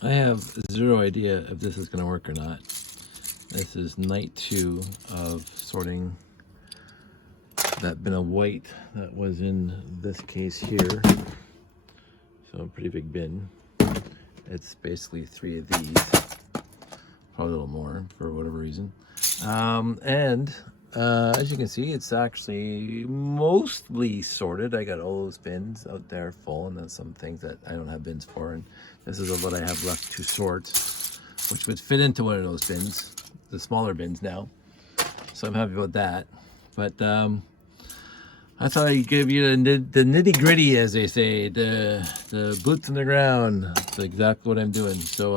I have zero idea if this is going to work or not. This is night 2 of sorting that bin of white that was in this case here. So a pretty big bin. It's basically 3 of these, probably a little more for whatever reason. As you can see, it's actually mostly sorted. I got all those bins out there full, and then some things that I don't have bins for. And this is what I have left to sort, which would fit into one of those bins, the smaller bins now. So I'm happy about that. But I thought I'd give you the nitty gritty, as they say, the boots on the ground. That's exactly what I'm doing. So,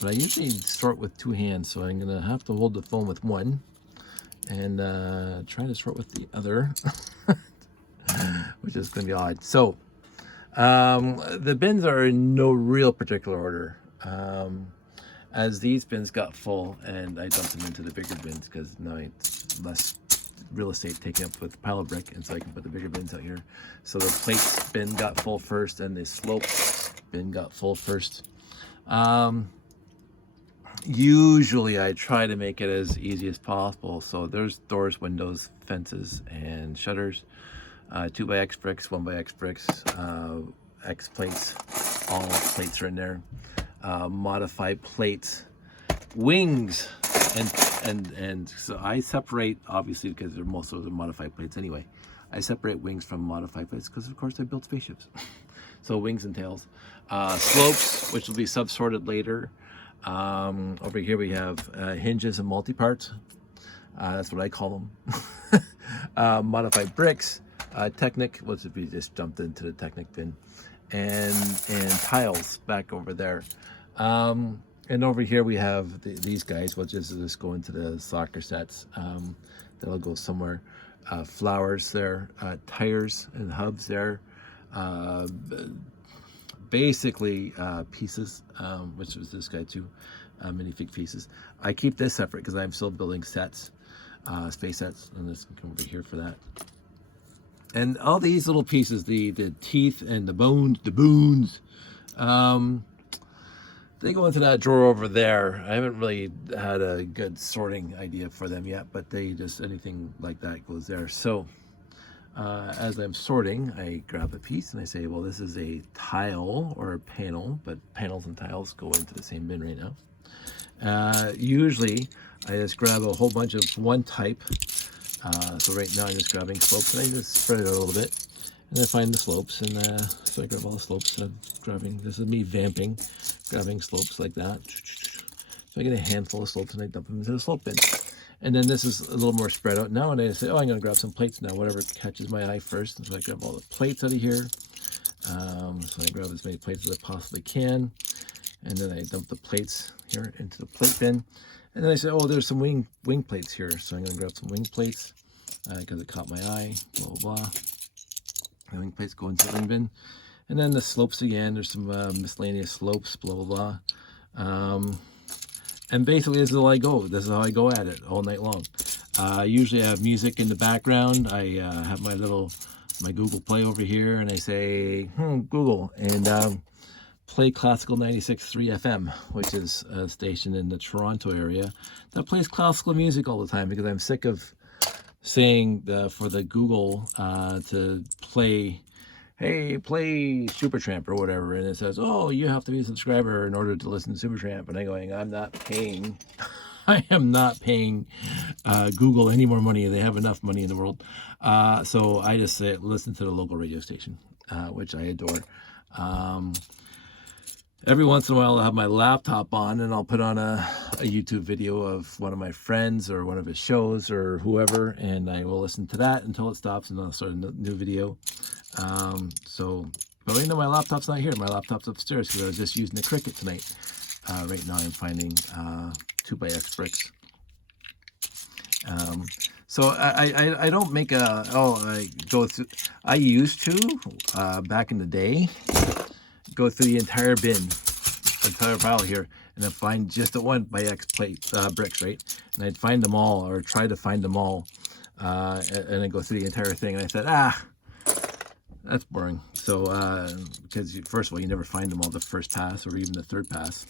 but I usually sort with 2 hands, so I'm gonna have to hold the phone with one and try to sort with the other, which is gonna be odd. So, the bins are in no real particular order. As these bins got full, and I dumped them into the bigger bins because now it's less real estate taken up with a pile of brick, and so I can put the bigger bins out here. So the plates bin got full first, and the slope bin got full first. Usually I try to make it as easy as possible. So there's doors, windows, fences, and shutters. 2x bricks, 1x bricks, X plates, all plates are in there. Modified plates, wings, and so I separate, obviously, because they're most of them modified plates anyway. I separate wings from modified plates because, of course, I built spaceships. So wings and tails, slopes, which will be sub-sorted later. Over here we have hinges and multi-parts. That's what I call them. Modified bricks, Technic, which would be just dumped into the Technic bin, and tiles back over there. And over here we have these guys, which is just go into the soccer sets. That'll go somewhere. Flowers there, tires and hubs there. Basically pieces, which was this guy too, minifig pieces. I keep this separate because I'm still building sets, space sets, and this can come over here for that. And all these little pieces, the teeth and the bones, they go into that drawer over there. I haven't really had a good sorting idea for them yet, but they just, anything like that goes there. So as I'm sorting, I grab a piece and I say, well, this is a tile or a panel, but panels and tiles go into the same bin right now. Usually I just grab a whole bunch of one type. So right now I'm just grabbing slopes, and I just spread it out a little bit, and I find the slopes, and so I grab all the slopes. Grabbing, this is me vamping, grabbing slopes like that. So I get a handful of slopes and I dump them into the slope bin. And then this is a little more spread out now, and I say, oh, I'm gonna grab some plates now, whatever catches my eye first. And so I grab all the plates out of here. So I grab as many plates as I possibly can, and then I dump the plates here into the plate bin. And then I say, oh, there's some wing plates here, so I'm gonna grab some wing plates because it caught my eye, blah, blah, blah. The wing plates go into the wing bin. And then the slopes again, there's some miscellaneous slopes, blah, blah, blah. And basically this is all I go. This is how I go at it all night long. Usually I have music in the background. I have my Google Play over here, and I say, Google, and play classical 96.3 FM, which is a station in the Toronto area that plays classical music all the time, because I'm sick of saying for the Google to play, hey, play Supertramp or whatever, and it says, oh, you have to be a subscriber in order to listen to Supertramp, and I'm going, I'm not paying. I am not paying Google any more money. They have enough money in the world. So I just say, listen to the local radio station, which I adore. Every once in a while I'll have my laptop on, and I'll put on a YouTube video of one of my friends or one of his shows or whoever, and I will listen to that until it stops, and then I'll start a new video. But right now my laptop's not here. My laptop's upstairs because I was just using the Cricut tonight. Right now I'm finding 2x bricks. So I don't make I go through, I used to, back in the day, go through the entire bin, entire pile here, and then find just the 1x bricks, right? And I'd find them all, or try to find them all, and then go through the entire thing. And I said, that's boring. So, because first of all, you never find them all the first pass or even the third pass.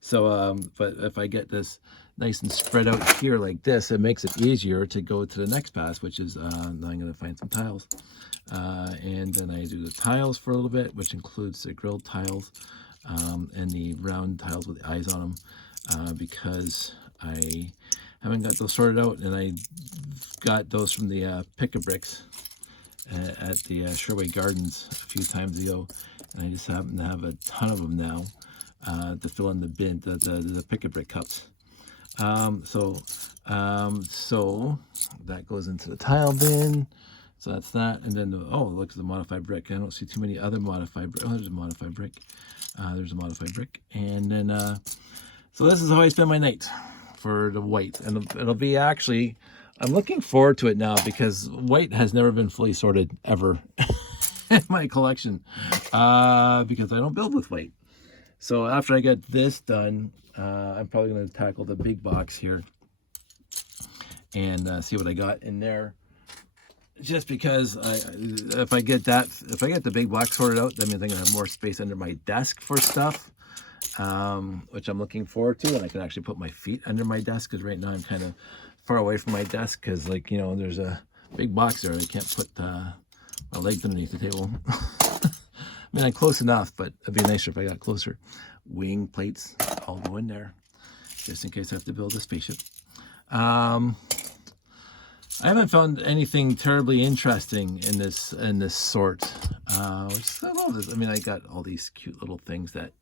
So, but if I get this nice and spread out here like this, it makes it easier to go to the next pass, which is, now I'm going to find some tiles. And then I do the tiles for a little bit, which includes the grilled tiles and the round tiles with the eyes on them, because I haven't got those sorted out, and I got those from the pick-a-bricks at the Sherway Gardens a few times ago, and I just happen to have a ton of them now to fill in the bin, the pick-a-brick cups. So that goes into the tile bin. So that's that, and then oh, look at the modified brick. I don't see too many other modified brick. Oh, there's a modified brick. There's a modified brick, and then so this is how I spend my night for the white, and it'll be actually. I'm looking forward to it now because white has never been fully sorted ever in my collection because I don't build with white. So after I get this done, I'm probably going to tackle the big box here and see what I got in there. Just because if I get the big box sorted out, that means I'm going to have more space under my desk for stuff, which I'm looking forward to, and I can actually put my feet under my desk because right now I'm kind of far away from my desk because, like, you know, there's a big box there. I can't put my legs underneath the table. I mean, I'm close enough, but it'd be nicer if I got closer. Wing plates all go in there just in case I have to build a spaceship. I haven't found anything terribly interesting in this sort. Which I love this. I mean, I got all these cute little things that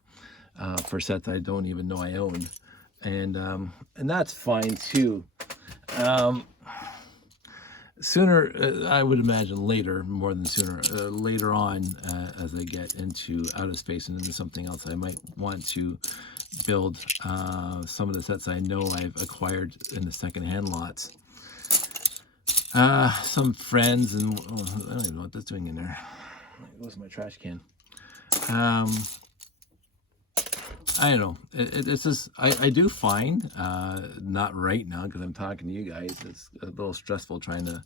for sets I don't even know I own, and that's fine too. Sooner, I would imagine later, more than sooner, later on, as I get into outer space and into something else, I might want to build some of the sets I know I've acquired in the secondhand lots. Some friends, and I don't even know what that's doing in there. Where's my trash can? I don't know. It's just, I do find, not right now because I'm talking to you guys, it's a little stressful trying to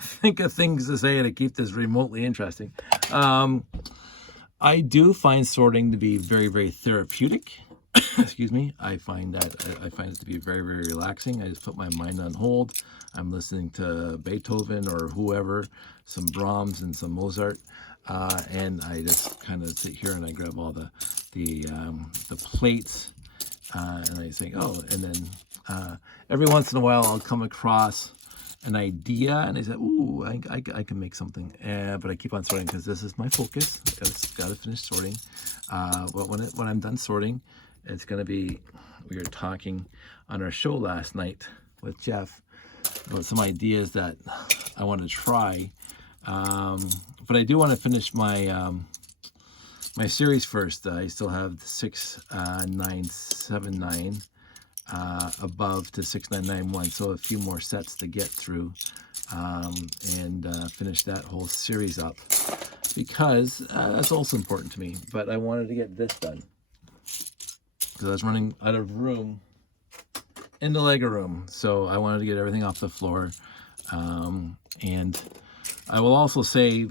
think of things to say to keep this remotely interesting. I do find sorting to be very, very therapeutic. Excuse me. I find it to be very, very relaxing. I just put my mind on hold. I'm listening to Beethoven or whoever, some Brahms and some Mozart. And I just kind of sit here and I grab all the plates, and I think, oh, and then every once in a while I'll come across an idea, and I say, ooh, I can make something. But I keep on sorting because this is my focus. Got to finish sorting. But when I'm done sorting, it's going to be, we were talking on our show last night with Jeff about some ideas that I want to try. But I do want to finish my my series first. I still have 6979 above to 6991, so a few more sets to get through, and finish that whole series up because that's also important to me. But I wanted to get this done because I was running out of room in the Lego room, so I wanted to get everything off the floor. And I will also say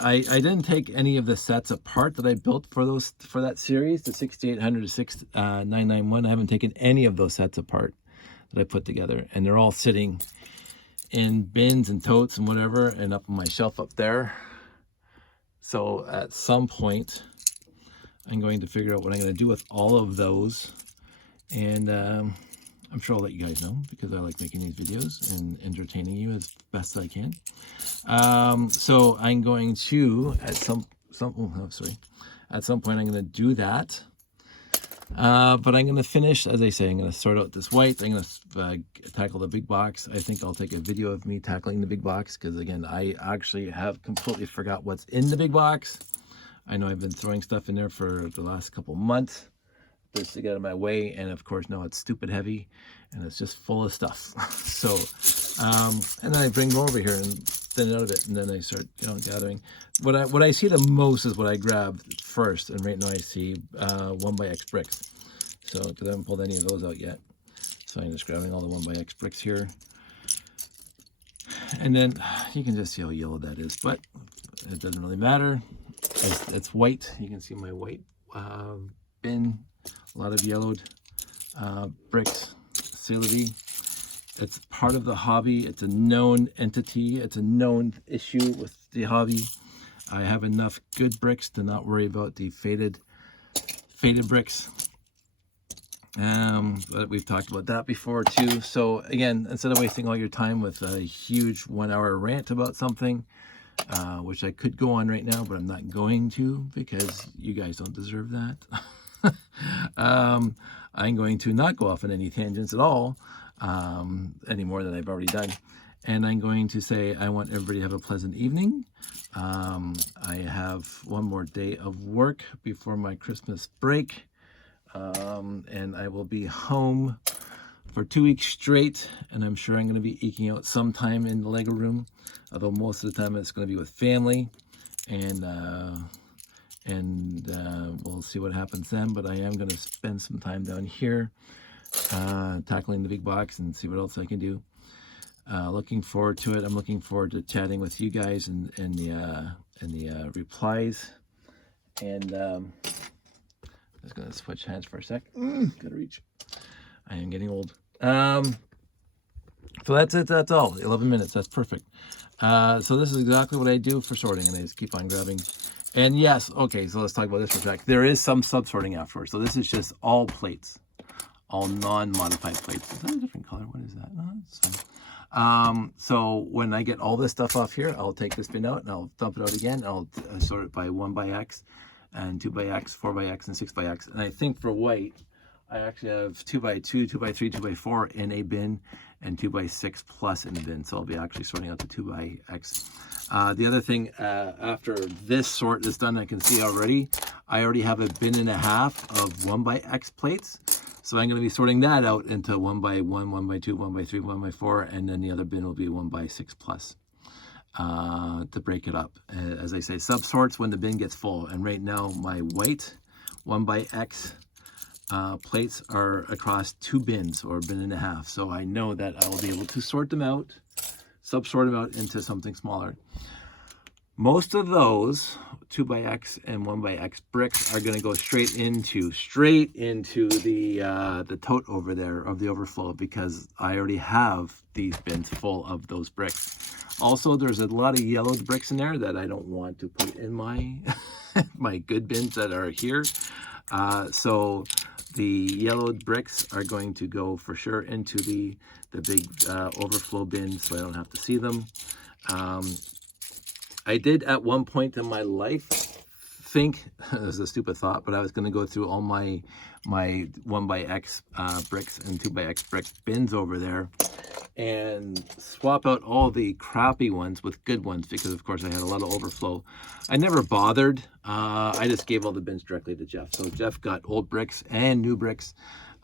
I didn't take any of the sets apart that I built for that series, the 6800 to 6991. I haven't taken any of those sets apart that I put together, and they're all sitting in bins and totes and whatever, and up on my shelf up there. So at some point, I'm going to figure out what I'm going to do with all of those, and I'm sure I'll let you guys know because I like making these videos and entertaining you as best I can. So I'm going to at some point I'm going to do that. But I'm going to finish, as I say, I'm going to sort out this white. I'm going to tackle the big box. I think I'll take a video of me tackling the big box because, again, I actually have completely forgot what's in the big box. I know I've been throwing stuff in there for the last couple months just to get out of my way, and of course now it's stupid heavy and it's just full of stuff. So and then I bring them over here and thin it out of it, and then I start, you know, gathering. What I see the most is what I grab first, and right now I see 1x bricks. So because I haven't pulled any of those out yet, so I'm just grabbing all the 1x bricks here, and then you can just see how yellow that is. But it doesn't really matter. It's white. You can see my white bin. A lot of yellowed bricks. Silly. It's part of the hobby. It's a known entity. It's a known issue with the hobby. I have enough good bricks to not worry about the faded bricks. But we've talked about that before too. So again, instead of wasting all your time with a huge 1 hour rant about something, which I could go on right now, but I'm not going to because you guys don't deserve that. I'm going to not go off on any tangents at all, any more than I've already done. And I'm going to say I want everybody to have a pleasant evening. I have one more day of work before my Christmas break. And I will be home for 2 weeks straight, and I'm sure I'm going to be eking out some time in the Lego room, although most of the time it's going to be with family, and we'll see what happens then. But I am going to spend some time down here tackling the big box and see what else I can do. Looking forward to it. I'm looking forward to chatting with you guys and the replies. And I'm just gonna switch hands for a sec. Gotta reach. I am getting old. So that's it. That's all. 11 minutes. That's perfect. So this is exactly what I do for sorting, and I just keep on grabbing. And yes, okay. So let's talk about this for a sec. There is some sub-sorting afterwards. So this is just all plates, all non-modified plates. Is that a different color? What is that? No, it's fine. So when I get all this stuff off here, I'll take this bin out and I'll dump it out again. And I'll sort it by 1 by X and 2 by X, 4 by X, and 6 by X. And I think for white, I actually have 2 by 2, 2 by 3, 2 by 4 in a bin, and 2 by 6 plus in a bin. So I'll be actually sorting out the 2 by X. The other thing, after this sort is done, I can see already, I already have a bin and a half of 1 by X plates. So I'm going to be sorting that out into 1 by 1, 1 by 2, 1 by 3, 1 by 4, and then the other bin will be 1 by 6 plus. To break it up. As I say, sub-sorts when the bin gets full. And right now, my white 1 by X plates are across 2 bins, or a bin and a half. So I know that I will be able to sort them out, sub-sort them out into something smaller. Most of those 2 by X and 1 by X bricks are going to go straight into the tote over there of the overflow, because I already have these bins full of those bricks. Also, there's a lot of yellowed bricks in there that I don't want to put in my my good bins that are here. So the yellowed bricks are going to go for sure into the big overflow bin, so I don't have to see them. I did at one point in my life think, it was a stupid thought, but I was going to go through all my 1 by X bricks and 2 by X brick bins over there and swap out all the crappy ones with good ones, because of course I had a lot of overflow. I never bothered. I just gave all the bins directly to Jeff. So Jeff got old bricks and new bricks,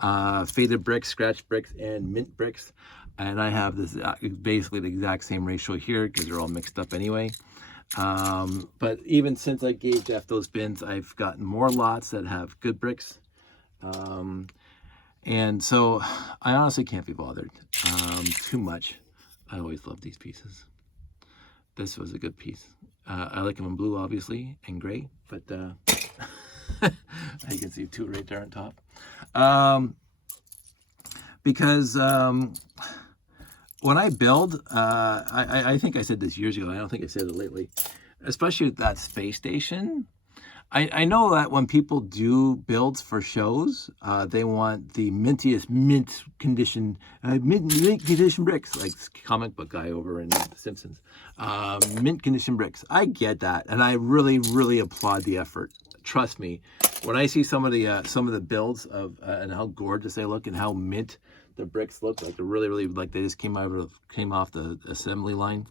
faded bricks, scratch bricks, and mint bricks. And I have this basically the exact same ratio here because they're all mixed up anyway. But even since I gave Jeff those bins, I've gotten more lots that have good bricks. And so I honestly can't be bothered too much. I always love these pieces. This was a good piece. I like them in blue, obviously, and gray, but you can see 2 right there on top. Because when I build, I think I said this years ago, I don't think I said it lately, especially with that space station. I know that when people do builds for shows, they want the mintiest mint condition bricks, like comic book guy over in The Simpsons. Mint condition bricks. I get that, and I really, really applaud the effort. Trust me, when I see some of the builds of and how gorgeous they look and how mint the bricks look, like they're really, really like they just came off the assembly line.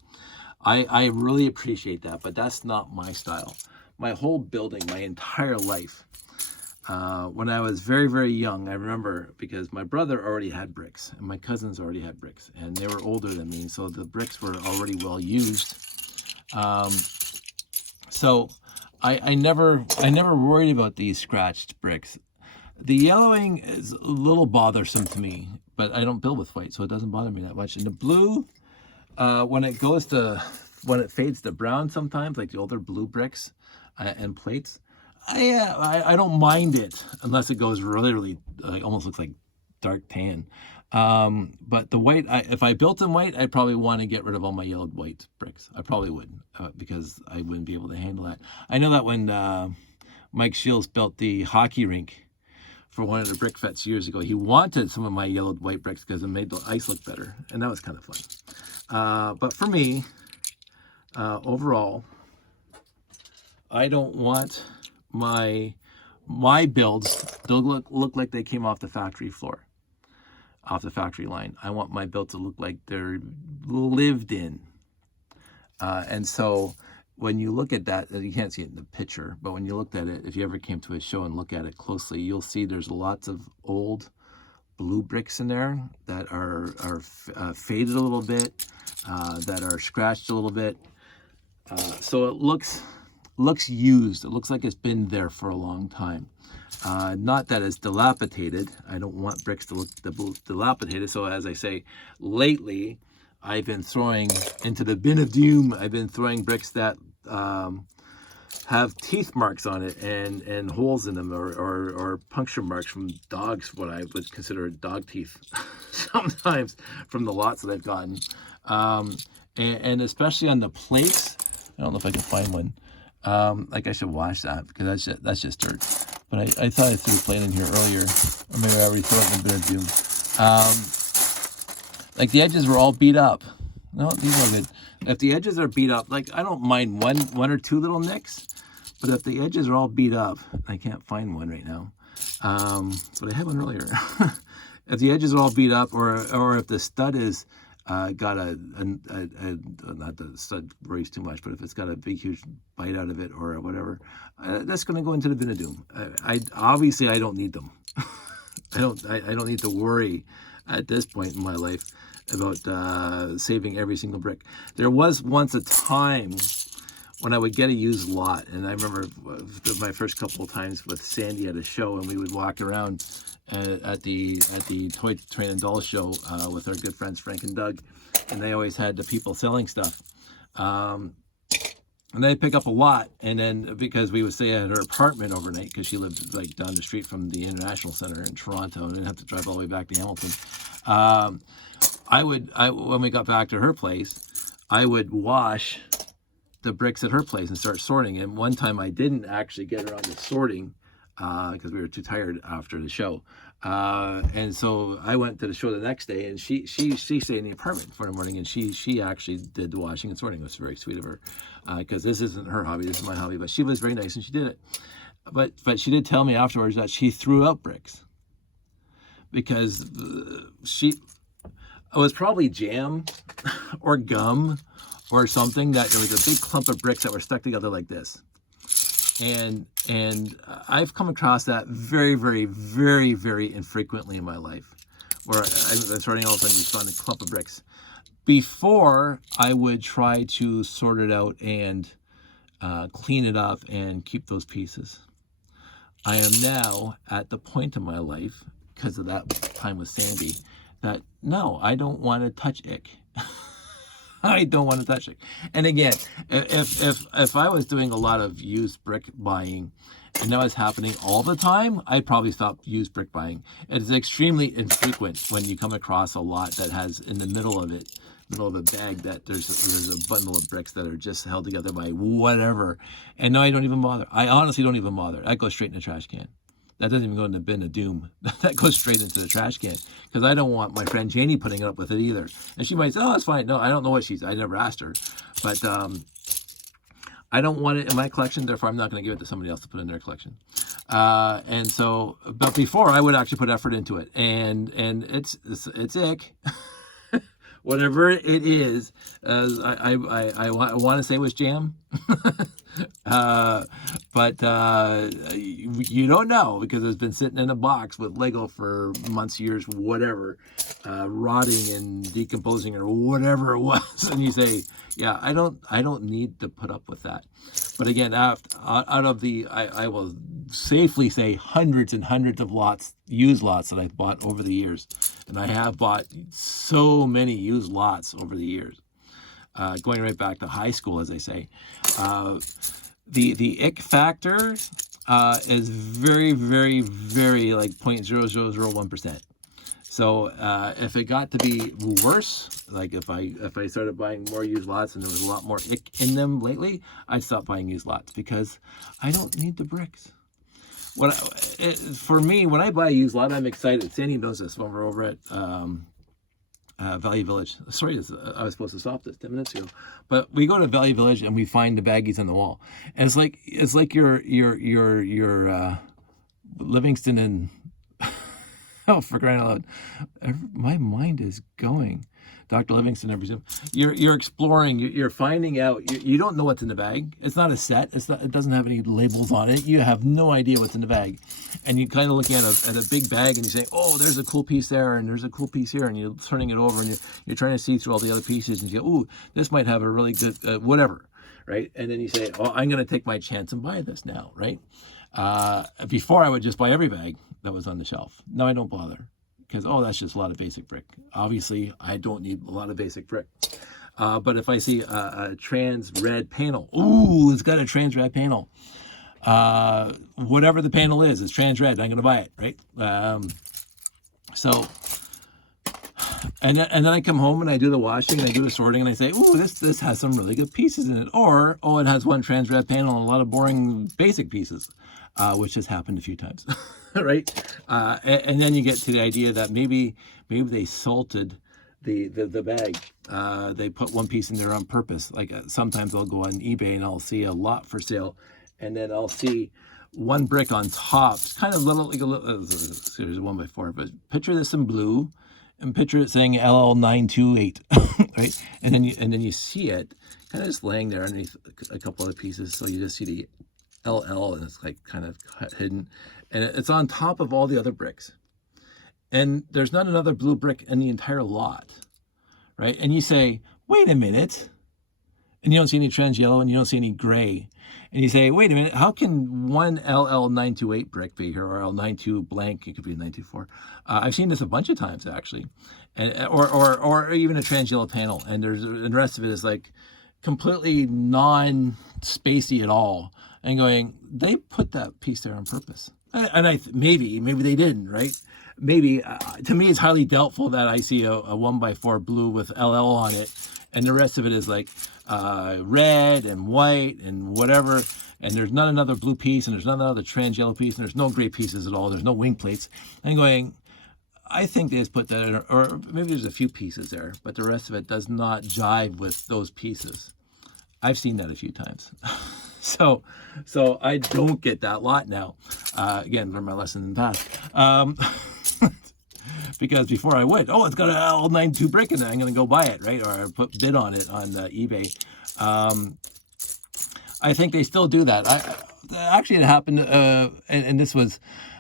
I really appreciate that, but that's not my style. My whole building, my entire life, when I was very, very young, I remember, because my brother already had bricks and my cousins already had bricks, and they were older than me, so the bricks were already well used. So I never worried about these scratched bricks. The yellowing is a little bothersome to me, but I don't build with white, so it doesn't bother me that much. And the blue, when it goes to when it fades to brown sometimes, like the older blue bricks and plates, I don't mind it unless it goes really like almost looks like dark tan. But the white, if I built in white, I'd probably want to get rid of all my yellowed white bricks. I probably would, because I wouldn't be able to handle that. I know that when Mike Shields built the hockey rink for one of the brick fets years ago, he wanted some of my yellowed white bricks because it made the ice look better, and that was kind of fun. But for me, overall, I don't want my builds to look like they came off the factory floor, off the factory line. I want my build to look like they're lived in. And so when you look at that, you can't see it in the picture, but when you looked at it, if you ever came to a show and look at it closely, you'll see there's lots of old blue bricks in there that are faded a little bit, that are scratched a little bit. So it looks used. It looks like it's been there for a long time. Not that it's dilapidated. I don't want bricks to look dilapidated. So as I say, lately, I've been throwing into the bin of doom. I've been throwing bricks that have teeth marks on it and holes in them, or puncture marks from dogs, what I would consider dog teeth sometimes from the lots that I've gotten. And especially on the plates, I don't know if I can find one. Like I should wash that because that's just dirt. But I thought I threw a plate in here earlier, or maybe I already threw it in the bin of doom. Like the edges were all beat up. No, these are good. If the edges are beat up, like I don't mind one or two little nicks, but if the edges are all beat up, I can't find one right now. But I had one earlier. If the edges are all beat up, or if the stud is got a not the stud worries too much, but if it's got a big huge bite out of it or whatever, that's going to go into the bin of doom. Obviously I don't need them. I don't need to worry at this point in my life about saving every single brick. There was once a time when I would get a used lot, and I remember my first couple of times with Sandy at a show, and we would walk around at the Toy Train and Doll show with our good friends Frank and Doug, and they always had the people selling stuff. And they'd pick up a lot, and then because we would stay at her apartment overnight, because she lived like down the street from the International Center in Toronto, and didn't have to drive all the way back to Hamilton. When we got back to her place, I would wash the bricks at her place and start sorting. And one time I didn't actually get around to sorting because we were too tired after the show. And so I went to the show the next day, and she stayed in the apartment for the morning, and she actually did the washing and sorting. It was very sweet of her, because this isn't her hobby, this is my hobby, but she was very nice and she did it. But she did tell me afterwards that she threw out bricks because it was probably jam or gum or something, that there was a big clump of bricks that were stuck together like this. And I've come across that very, very, very, very infrequently in my life, where I'm sorting, all of a sudden you find a clump of bricks. Before, I would try to sort it out and clean it up and keep those pieces. I am now at the point in my life, because of that time with Sandy, that no, I don't want to touch ick. I don't want to touch it. And again, if I was doing a lot of used brick buying and that was happening all the time, I'd probably stop used brick buying. It's extremely infrequent when you come across a lot that has in the middle of a bag, that there's a bundle of bricks that are just held together by whatever. And no, I don't even bother. I honestly don't even bother. I go straight in the trash can. That doesn't even go in the bin of doom. That goes straight into the trash can, because I don't want my friend Janie putting up with it either. And she might say, oh, that's fine. No, I don't know what I never asked her. But I don't want it in my collection, therefore I'm not going to give it to somebody else to put in their collection. And so, but before I would actually put effort into it. And it's ick. Whatever it is, I want to say it was jam, but you don't know, because it's been sitting in a box with Lego for months, years, whatever, rotting and decomposing or whatever it was, and you say, yeah, I don't need to put up with that. But again, out of the, I will safely say hundreds and hundreds of used lots that I've bought over the years, and I have bought so many used lots over the years. going right back to high school, as they say. The ick factor is very, very, very like 0.0001%. So if it got to be worse, like if I started buying more used lots and there was a lot more ick in them lately, I'd stop buying used lots because I don't need the bricks. For me, when I buy a used lot, I'm excited. Sandy knows this when we're over at Valley Village. Sorry, I was supposed to stop this 10 minutes ago, but we go to Valley Village and we find the baggies on the wall, and it's like your Livingston and oh, for crying out loud, my mind is going. Dr. Livingston, I presume. You're exploring. You're finding out. You don't know what's in the bag. It's not a set. It doesn't have any labels on it. You have no idea what's in the bag, and you're kind of looking at a big bag, and you say, "Oh, there's a cool piece there, and there's a cool piece here," and you're turning it over, and you're trying to see through all the other pieces, and you go, "Ooh, this might have a really good whatever," right? And then you say, "Oh, I'm going to take my chance and buy this now," right? Before I would just buy every bag that was on the shelf. Now I don't bother. Because, oh, that's just a lot of basic brick. Obviously, I don't need a lot of basic brick. But if I see a trans red panel, ooh, it's got a trans red panel. Whatever the panel is, it's trans red. I'm going to buy it, right? And then I come home and I do the washing and I do the sorting and I say, ooh, this has some really good pieces in it. Or, oh, it has one trans red panel and a lot of boring basic pieces, which has happened a few times. Right? And then you get to the idea that maybe they salted the bag. They put one piece in there on purpose. Like sometimes I'll go on eBay and I'll see a lot for sale, and then I'll see one brick on top. It's kind of little, like a little, there's 1x4, but picture this in blue, and picture it saying LL928, right? And then you see it kind of just laying there underneath a couple other pieces, so you just see the LL, and it's like kind of hidden, and it's on top of all the other bricks, and there's not another blue brick in the entire lot, right? And you say, wait a minute, and you don't see any trans yellow and you don't see any gray, and you say, wait a minute, how can one LL928 brick be here, or L92 blank? It could be a 924. I've seen this a bunch of times actually, and or even a trans yellow panel, and the rest of it is like completely non-spacey at all. And going, they put that piece there on purpose. And maybe they didn't, right? Maybe, to me, it's highly doubtful that I see a 1x4 blue with LL on it, and the rest of it is like red and white and whatever, and there's not another blue piece, and there's not another trans yellow piece, and there's no gray pieces at all, there's no wing plates. And going, I think they just put that in, or maybe there's a few pieces there, but the rest of it does not jive with those pieces. I've seen that a few times. So I don't get that lot now. Again, learn my lesson in the past. Because before I would, oh, it's got an L92 brick in it, I'm going to go buy it, right? Or I put bid on it on eBay. I think they still do that. Actually, it happened, and this was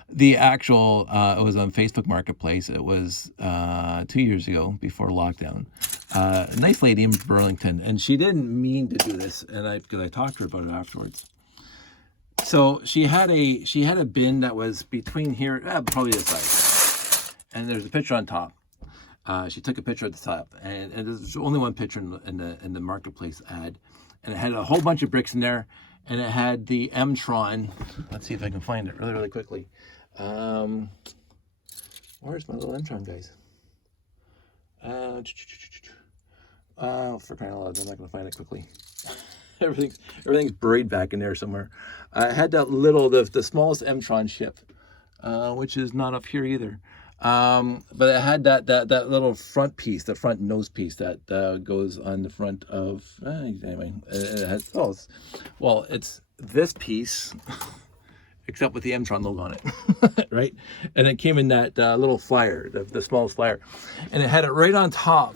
the actual, it was on Facebook Marketplace. It was 2 years ago before lockdown. A nice lady in Burlington, and she didn't mean to do this, and because I talked to her about it afterwards. So she had a bin that was between here, probably this size, and there's a picture on top. She took a picture at the top, and there's only one picture in the Marketplace ad, and it had a whole bunch of bricks in there, and it had the M-Tron. Let's see if I can find it really quickly. Where's my little M-Tron, guys? For crying out loud, I'm not going to find it quickly. everything's buried back in there somewhere. I had that little, the smallest M-Tron ship, which is not up here either. But it had that little front piece, the front nose piece that goes on the front of, anyway, it has, it's this piece, except with the M-Tron logo on it, right? And it came in that little flyer, the smallest flyer, and it had it right on top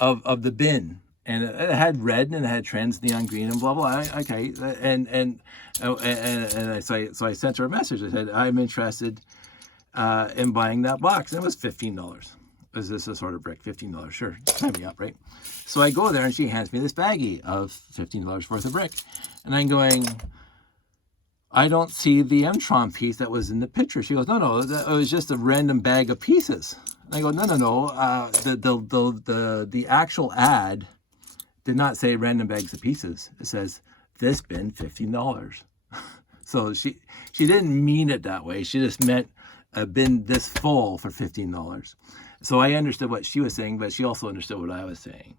of the bin, and it had red and it had trans neon green and blah blah. Okay, and so I sent her a message. I said, I'm interested in buying that box. And it was $15. Is this a sort of brick? $15, sure, sign me up, right? So I go there and she hands me this baggie of $15 worth of brick, and I'm going, I don't see the M-Tron piece that was in the picture. She goes, no, it was just a random bag of pieces. And I go, no. The actual ad did not say random bags of pieces. It says this bin $15. So she didn't mean it that way. She just meant a bin this full for $15. So I understood what she was saying, but she also understood what I was saying.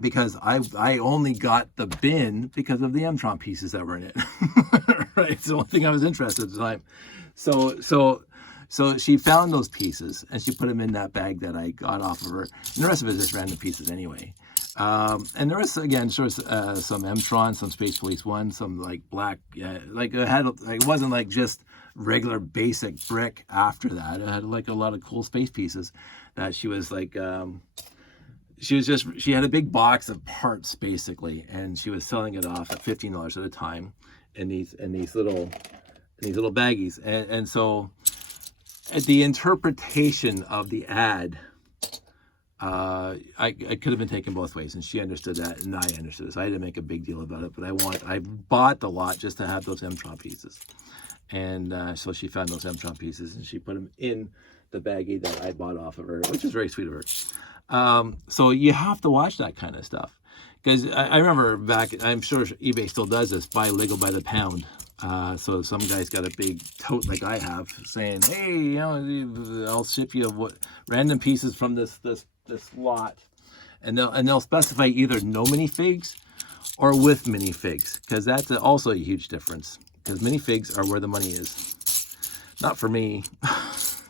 Because I only got the bin because of the M-Tron pieces that were in it. Right? It's the only thing I was interested in at the time. So she found those pieces and she put them in that bag that I got off of her. And the rest of it is just random pieces anyway. And there was, again, sort of some M-Tron, some Space Police 1, some like black, like it wasn't like just regular basic brick after that. It had like a lot of cool space pieces that she was like, she had a big box of parts basically, and she was selling it off at $15 at a time in these little baggies. And so the interpretation of the ad, I could have been taken both ways, and she understood that, and I understood it. So I had to make a big deal about it. But I bought the lot just to have those M-Tron pieces, and so she found those M-Tron pieces and she put them in the baggie that I bought off of her, which is very sweet of her. So you have to watch that kind of stuff, because I remember back, I'm sure eBay still does this, buy Lego by the pound. So some guy's got a big tote like I have saying, hey, you know, I'll ship you what random pieces from this lot, and they'll specify either no minifigs or with minifigs, because that's also a huge difference, because minifigs are where the money is. Not for me,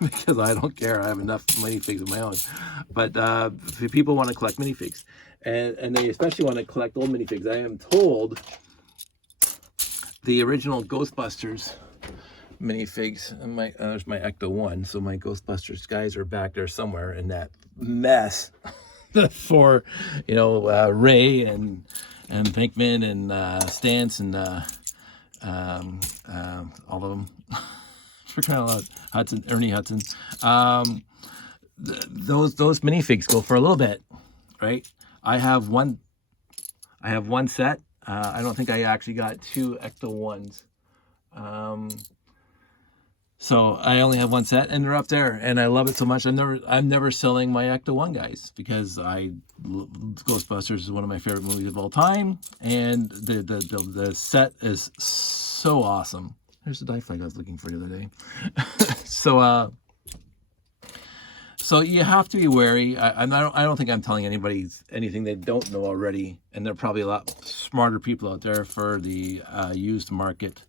because I don't care. I have enough minifigs of my own. But if people want to collect minifigs, and they especially want to collect old minifigs, I am told the original Ghostbusters minifigs, and there's my Ecto 1, so my Ghostbusters guys are back there somewhere in that mess for, you know, Ray and Pinkman and Stance and all of them. For crying out loud, Hudson, Ernie Hudson. Those minifigs go for a little bit, right? I have one set. I don't think I actually got 2 Ecto 1s. So I only have one set, and they're up there, and I love it so much. I'm never selling my Ecto 1 guys, because Ghostbusters is one of my favorite movies of all time, and the set is so awesome. There's the die flag I was looking for the other day. So you have to be wary. I don't think I'm telling anybody anything they don't know already, and there are probably a lot smarter people out there for the used market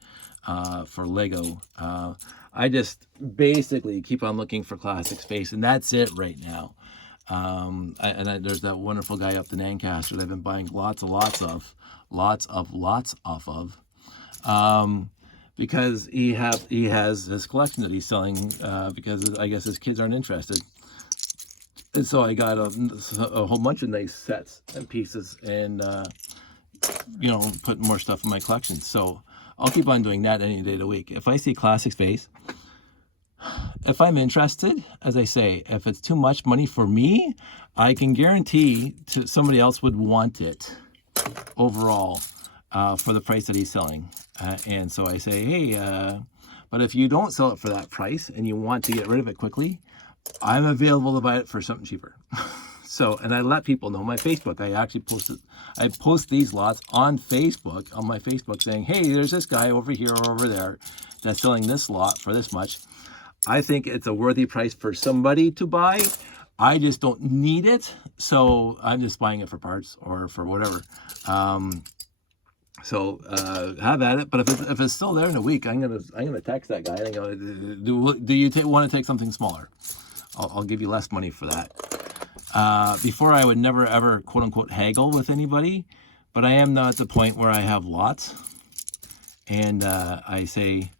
for Lego. I just basically keep on looking for classic space, and that's it right now. There's that wonderful guy up in Ancaster that I've been buying lots off of. Because he has his collection that he's selling, because I guess his kids aren't interested. And so I got a whole bunch of nice sets and pieces, and you know, put more stuff in my collection. So I'll keep on doing that any day of the week. If I see classic space, if I'm interested, as I say, if it's too much money for me, I can guarantee somebody else would want it overall for the price that he's selling. And so I say, hey, but if you don't sell it for that price and you want to get rid of it quickly, I'm available to buy it for something cheaper. So, and I let people know my Facebook. I post these lots on Facebook, on my Facebook, saying, hey, there's this guy over here or over there that's selling this lot for this much. I think it's a worthy price for somebody to buy. I just don't need it, so I'm just buying it for parts or for whatever. So have at it. But if it's still there in a week, I'm gonna text that guy and I go, do you want to take something smaller? I'll give you less money for that. Before, I would never ever quote unquote haggle with anybody, but I am now at the point where I have lots, and I say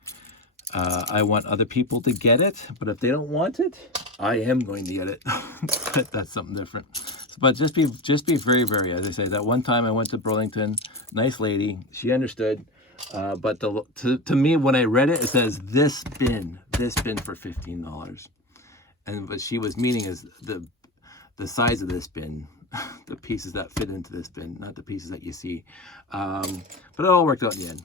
I want other people to get it, but if they don't want it, I am going to get it. But that's something different. But just be very, very, as I say, that one time I went to Burlington, nice lady, she understood. But to me, when I read it, it says this bin for $15. And what she was meaning is the size of this bin, the pieces that fit into this bin, not the pieces that you see. But it all worked out in the end.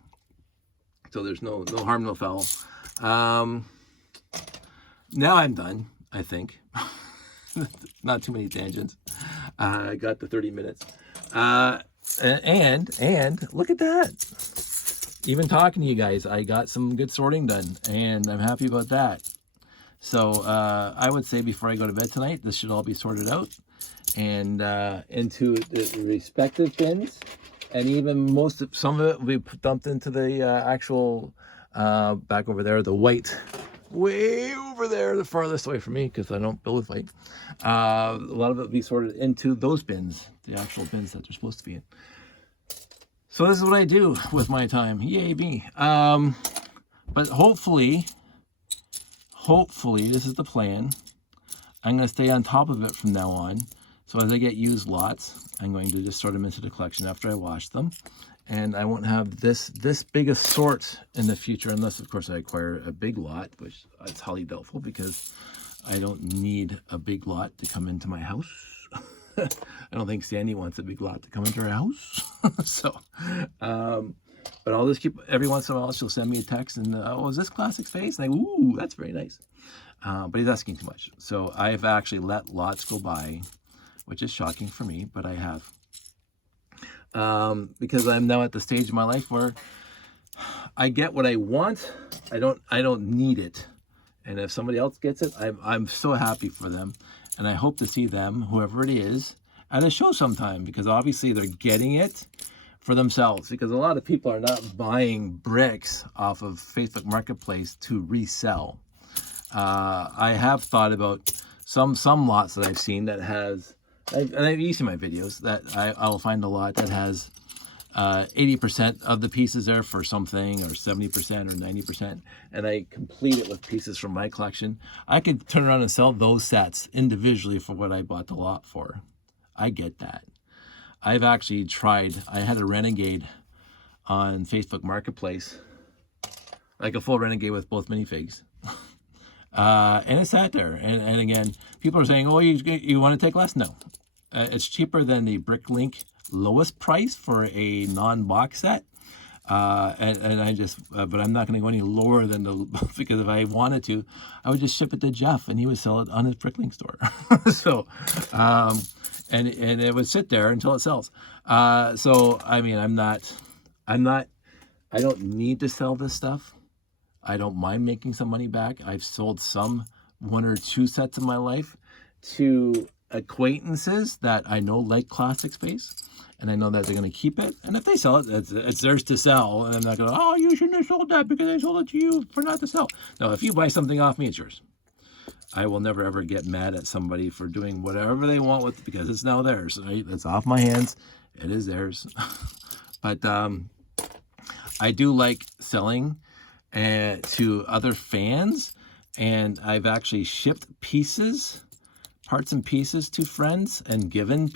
So there's no harm, no foul. Now I'm done, I think. Not too many tangents. I got the 30 minutes. And look at that. Even talking to you guys, I got some good sorting done, and I'm happy about that. So I would say before I go to bed tonight, this should all be sorted out and into the respective bins, and even some of it will be dumped into the actual back over there, the white, way over there, the farthest away from me because I don't build with white. A lot of it will be sorted into those bins, the actual bins that they're supposed to be in. So this is what I do with my time. Yay me. But hopefully this is the plan. I'm going to stay on top of it from now on. So as I get used lots, I'm going to just sort them into the collection after I wash them. And I won't have this big a sort in the future, unless of course I acquire a big lot, which is highly doubtful because I don't need a big lot to come into my house. I don't think Sandy wants a big lot to come into her house. So, but I'll just keep, every once in a while she'll send me a text and, oh, is this classic space? And I go, ooh, that's very nice. But he's asking too much. So I've actually let lots go by, which is shocking for me, but I have. Because I'm now at the stage of my life where I get what I want. I don't need it. And if somebody else gets it, I'm so happy for them. And I hope to see them, whoever it is, at a show sometime, because obviously they're getting it for themselves, because a lot of people are not buying bricks off of Facebook Marketplace to resell. I have thought about some lots that I've seen that has, and I've used in my videos, that I'll find a lot that has 80% of the pieces there for something, or 70% or 90%, and I complete it with pieces from my collection. I could turn around and sell those sets individually for what I bought the lot for. I get that. I've actually tried, I had a Renegade on Facebook Marketplace, like a full Renegade with both minifigs. And it sat there. And again, people are saying, oh, you want to take less? No. It's cheaper than the Bricklink lowest price for a non-box set. And I just, but I'm not going to go any lower than because if I wanted to, I would just ship it to Jeff and he would sell it on his Bricklink store. So, and it would sit there until it sells. So, I mean, I don't need to sell this stuff. I don't mind making some money back. I've sold one or two sets in my life to acquaintances that I know like classic space, and I know that they're going to keep it. And if they sell it, it's theirs to sell. And I'm not going, oh, you shouldn't have sold that because I sold it to you for not to sell. No, if you buy something off me, it's yours. I will never ever get mad at somebody for doing whatever they want with it because it's now theirs. Right? It's off my hands. It is theirs. But I do like selling to other fans, and I've actually shipped parts and pieces to friends, and given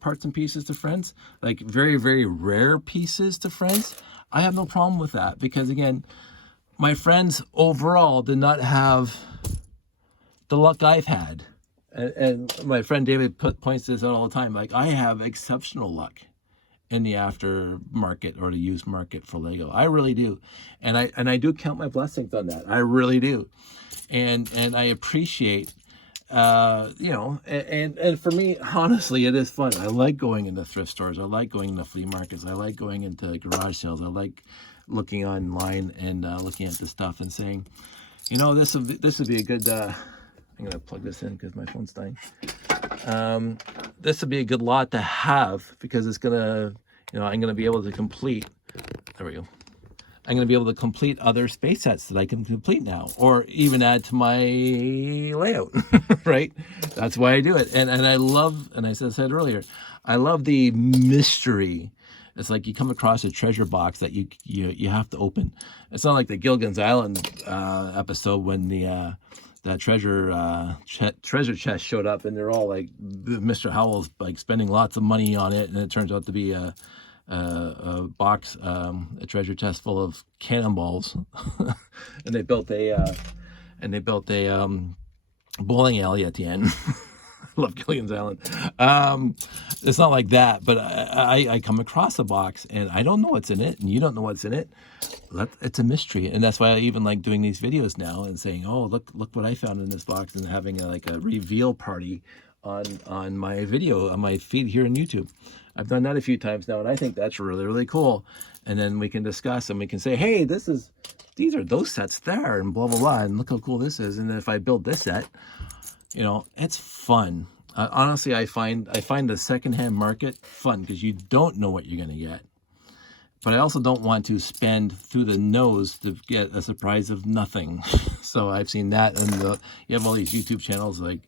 parts and pieces to friends, like very, very rare pieces to friends. I have no problem with that because, again, my friends overall did not have the luck I've had. And my friend David points this out all the time. Like, I have exceptional luck in the aftermarket or the used market for Lego. I really do. And I do count my blessings on that. I really do. And I appreciate, and for me, honestly, it is fun. I like going into thrift stores. I like going into flea markets. I like going into garage sales. I like looking online and looking at the stuff and saying, this would be a good, I'm going to plug this in because my phone's dying. This would be a good lot to have because it's going to, I'm going to be able to complete, there we go. I'm going to be able to complete other space sets that I can complete now, or even add to my layout, right? That's why I do it. And I love, and I said earlier, I love the mystery. It's like you come across a treasure box that you have to open. It's not like the Gilligan's Island episode when that treasure chest showed up and they're all like, Mr. Howell's like spending lots of money on it, and it turns out to be a box, a treasure chest full of cannonballs. And they built a bowling alley at the end. I love Gilligan's Island. It's not like that, but I come across a box and I don't know what's in it, and you don't know what's in it. It's a mystery, and that's why I even like doing these videos now and saying, "Oh, look what I found in this box," and having a reveal party on my video, on my feed here on YouTube. I've done that a few times now, and I think that's really, really cool. And then we can discuss, and we can say, hey, these are those sets there, and blah, blah, blah, and look how cool this is. And then if I build this set, you know, it's fun. Honestly, I find the secondhand market fun because you don't know what you're going to get. But I also don't want to spend through the nose to get a surprise of nothing. So I've seen that, and you have all these YouTube channels like,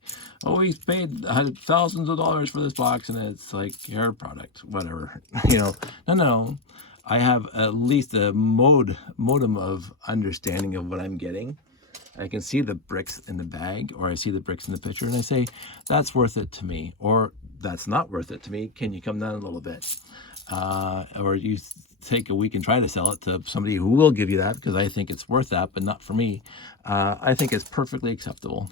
oh, we paid thousands of dollars for this box, and it's like hair product, whatever. You know, no. I have at least a modem of understanding of what I'm getting. I can see the bricks in the bag, or I see the bricks in the picture, and I say, that's worth it to me, or that's not worth it to me. Can you come down a little bit? Or you take a week and try to sell it to somebody who will give you that, because I think it's worth that, but not for me. I think it's perfectly acceptable.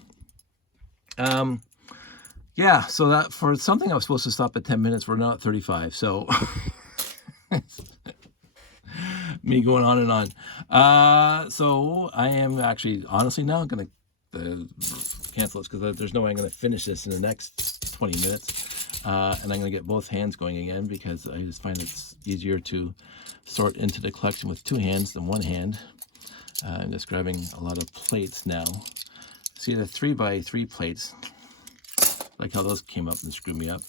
Yeah, so that for something I was supposed to stop at 10 minutes, we're now at 35. So me going on and on. So I am actually, honestly, now going to cancel this because there's no way I'm going to finish this in the next 20 minutes. And I'm going to get both hands going again because I just find it's easier to sort into the collection with two hands than one hand. I'm just grabbing a lot of plates now. See the 3x3 plates, like how those came up and screwed me up.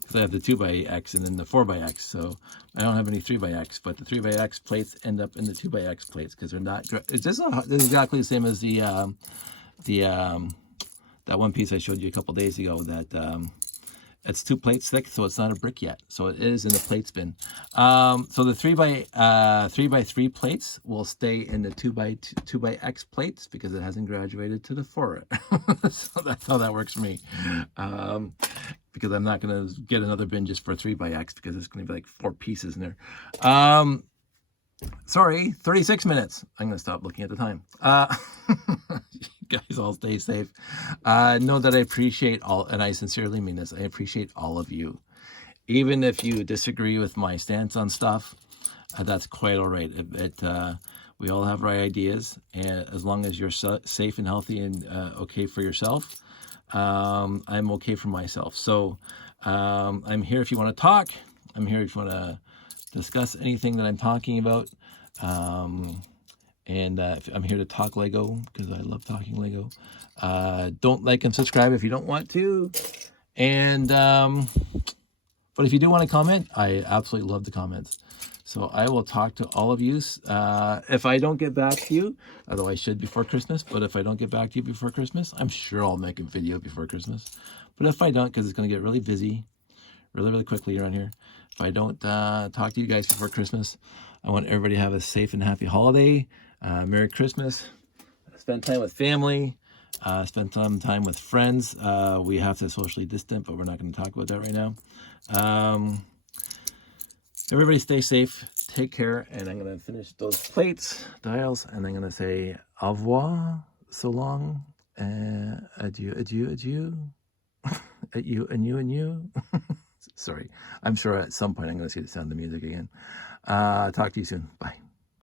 Because I have the 2x and then the 4x, so I don't have any 3x, but the 3x plates end up in the 2x plates because they're not. It's just exactly the same as the that one piece I showed you a couple days ago that it's 2 plates thick, so it's not a brick yet. So it is in the plate bin. So the 3x3 plates will stay in the 2x plates because it hasn't graduated to the 4. So that's how that works for me. Because I'm not going to get another bin just for 3x because it's going to be like 4 pieces in there. Sorry, 36 minutes. I'm going to stop looking at the time. You guys all stay safe. Know that I appreciate all, and I sincerely mean this, I appreciate all of you. Even if you disagree with my stance on stuff, that's quite all right. We all have right ideas, and as long as you're safe and healthy and okay for yourself, I'm okay for myself. So I'm here if you want to talk. I'm here if you want to discuss anything that I'm talking about. And I'm here to talk Lego because I love talking Lego. Don't like and subscribe if you don't want to. And but if you do want to comment, I absolutely love the comments. So I will talk to all of you. If I don't get back to you, although I should before Christmas, but if I don't get back to you before Christmas, I'm sure I'll make a video before Christmas. But if I don't, because it's going to get really busy, really, really quickly around here. If I don't talk to you guys before Christmas, I want everybody to have a safe and happy holiday. Merry Christmas. Spend time with family. Spend some time with friends. We have to socially distant, but we're not going to talk about that right now. Everybody stay safe. Take care. And I'm going to finish those plates, dials, and I'm going to say au revoir, so long, adieu, adieu, adieu. At you and you and you. Sorry. I'm sure at some point I'm going to see the sound of the music again. Talk to you soon. Bye.